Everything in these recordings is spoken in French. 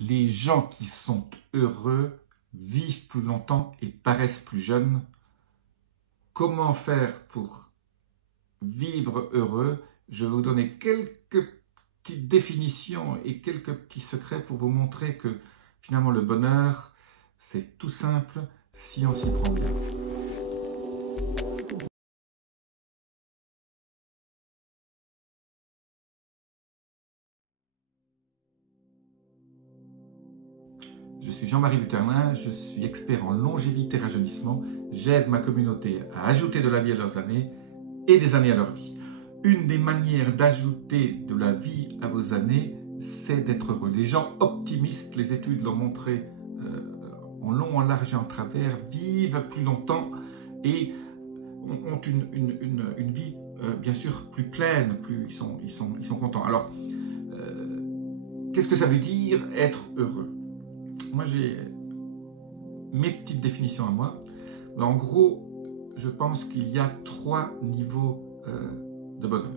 Les gens qui sont heureux vivent plus longtemps et paraissent plus jeunes. Comment faire pour vivre heureux? Je vais vous donner quelques petites définitions et quelques petits secrets pour vous montrer que finalement le bonheur, c'est tout simple si on s'y prend bien. Je suis Jean-Marie Buterlin, je suis expert en longévité et rajeunissement. J'aide ma communauté à ajouter de la vie à leurs années et des années à leur vie. Une des manières d'ajouter de la vie à vos années, c'est d'être heureux. Les gens optimistes, les études l'ont montré en long, en large et en travers, vivent plus longtemps et ont une vie bien sûr plus pleine, ils sont contents. Alors, qu'est-ce que ça veut dire être heureux? Moi, j'ai mes petites définitions à moi. En gros, je pense qu'il y a 3 niveaux de bonheur.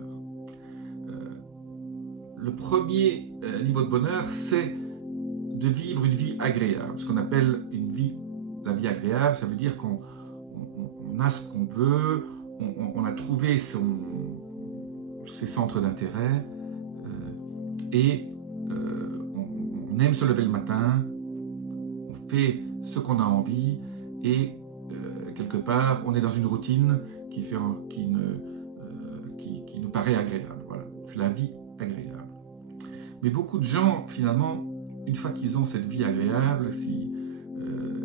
Le premier niveau de bonheur, c'est de vivre une vie agréable. Ce qu'on appelle la vie agréable, ça veut dire qu'on a ce qu'on veut, on a trouvé ses centres d'intérêt et on aime se lever le matin, on fait ce qu'on a envie et quelque part on est dans une routine qui nous paraît agréable. Voilà, c'est la vie agréable. Mais beaucoup de gens finalement, une fois qu'ils ont cette vie agréable,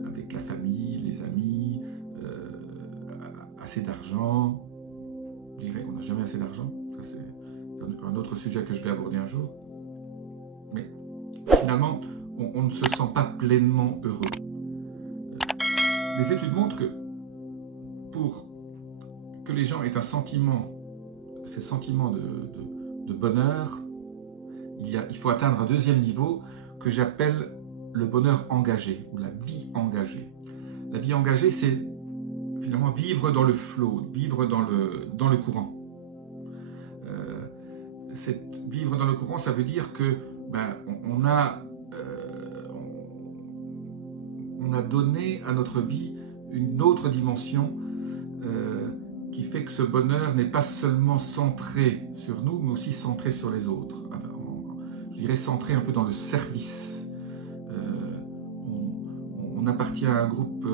avec la famille, les amis, assez d'argent, je dirais qu'on n'a jamais assez d'argent, ça c'est un autre sujet que je vais aborder un jour, mais finalement on ne se sent pas pleinement heureux. Les études montrent que pour que les gens aient ces sentiments de bonheur, il faut atteindre un deuxième niveau que j'appelle le bonheur engagé ou la vie engagée. La vie engagée, c'est finalement vivre dans le flow, vivre dans le courant. Vivre dans le courant, ça veut dire que on a donné à notre vie une autre dimension qui fait que ce bonheur n'est pas seulement centré sur nous, mais aussi centré sur les autres. Je dirais centré un peu dans le service. On appartient à un groupe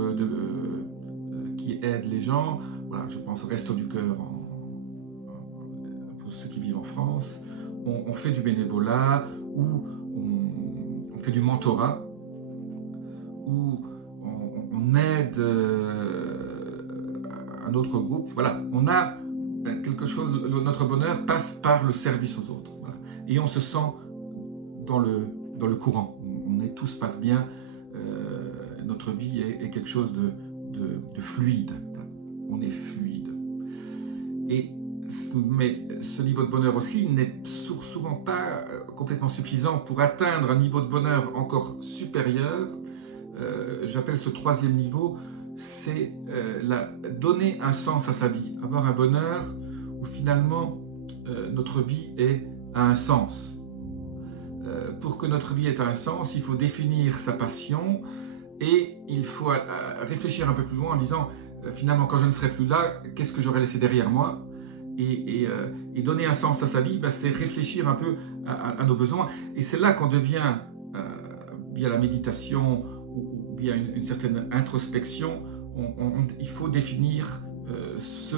qui aide les gens. Voilà, je pense au Resto du Cœur pour ceux qui vivent en France. On fait du bénévolat ou on fait du mentorat ou on aide un autre groupe. Voilà, on a quelque chose, notre bonheur passe par le service aux autres. Voilà. Et on se sent dans le courant. Tout se passe bien. Notre vie est quelque chose de fluide. On est fluide. Mais ce niveau de bonheur aussi n'est souvent pas complètement suffisant pour atteindre un niveau de bonheur encore supérieur. J'appelle ce troisième niveau, c'est donner un sens à sa vie, avoir un bonheur où finalement notre vie a un sens. Pour que notre vie ait un sens, il faut définir sa passion et il faut réfléchir un peu plus loin en disant finalement quand je ne serai plus là, qu'est-ce que j'aurais laissé derrière moi? Et donner un sens à sa vie, c'est réfléchir un peu à nos besoins. Et c'est là qu'on devient, via la méditation ou via une certaine introspection, il faut définir ce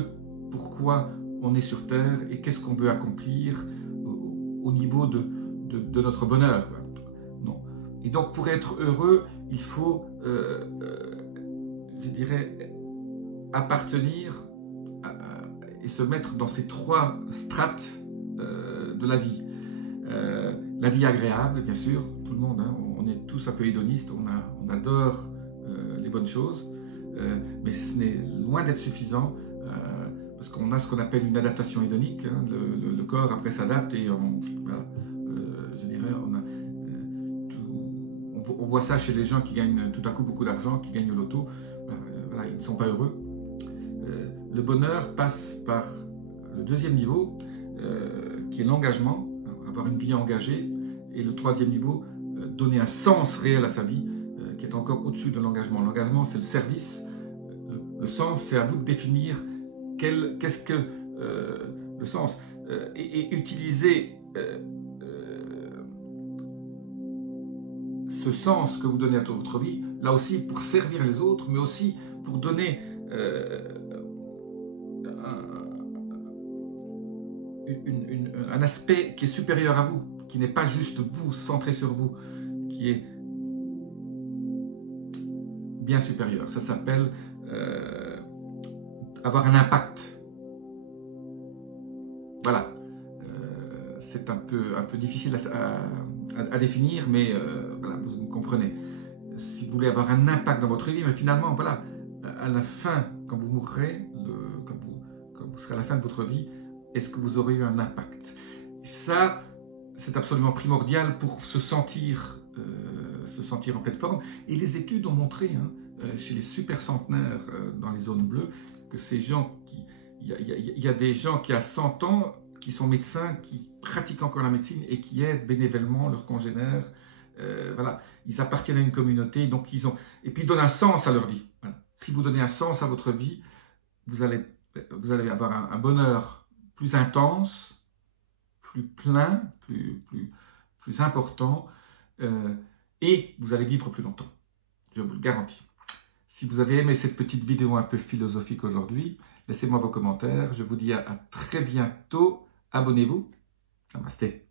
pourquoi on est sur Terre et qu'est-ce qu'on veut accomplir au niveau de notre bonheur. Non. Et donc pour être heureux, il faut, je dirais, appartenir et se mettre dans ces 3 strates de la vie. La vie agréable, bien sûr, tout le monde, hein, on est tous un peu hédonistes, on adore les bonnes choses, mais ce n'est loin d'être suffisant parce qu'on a ce qu'on appelle une adaptation hédonique, hein, le corps après s'adapte et voilà, je dirais, on voit ça chez les gens qui gagnent tout à coup beaucoup d'argent, qui gagnent au loto, voilà, ils ne sont pas heureux. Le bonheur passe par le deuxième niveau, qui est l'engagement, avoir une vie engagée, et le troisième niveau, donner un sens réel à sa vie, qui est encore au-dessus de l'engagement. L'engagement, c'est le service. Le sens, c'est à vous de définir qu'est-ce que le sens. Et utiliser ce sens que vous donnez à toute votre vie, là aussi pour servir les autres, mais aussi pour donner un aspect qui est supérieur à vous, qui n'est pas juste vous, centré sur vous, qui est bien supérieur. Ça s'appelle avoir un impact. Voilà. C'est un peu difficile à définir, mais voilà, vous me comprenez. Si vous voulez avoir un impact dans votre vie, mais finalement, voilà, à la fin, quand vous mourrez, quand vous serez à la fin de votre vie, est-ce que vous aurez eu un impact? Et ça, c'est absolument primordial pour se sentir en pleine forme. Et les études ont montré, chez les super centenaires dans les zones bleues, que ces gens il y a des gens qui à 100 ans, qui sont médecins, qui pratiquent encore la médecine et qui aident bénévolement leurs congénères. Voilà, ils appartiennent à une communauté, donc et puis ils donnent un sens à leur vie. Voilà. Si vous donnez un sens à votre vie, vous allez avoir un bonheur plus intense, plus plein, plus important, et vous allez vivre plus longtemps. Je vous le garantis. Si vous avez aimé cette petite vidéo un peu philosophique aujourd'hui, laissez-moi vos commentaires. Je vous dis à très bientôt. Abonnez-vous. Namasté.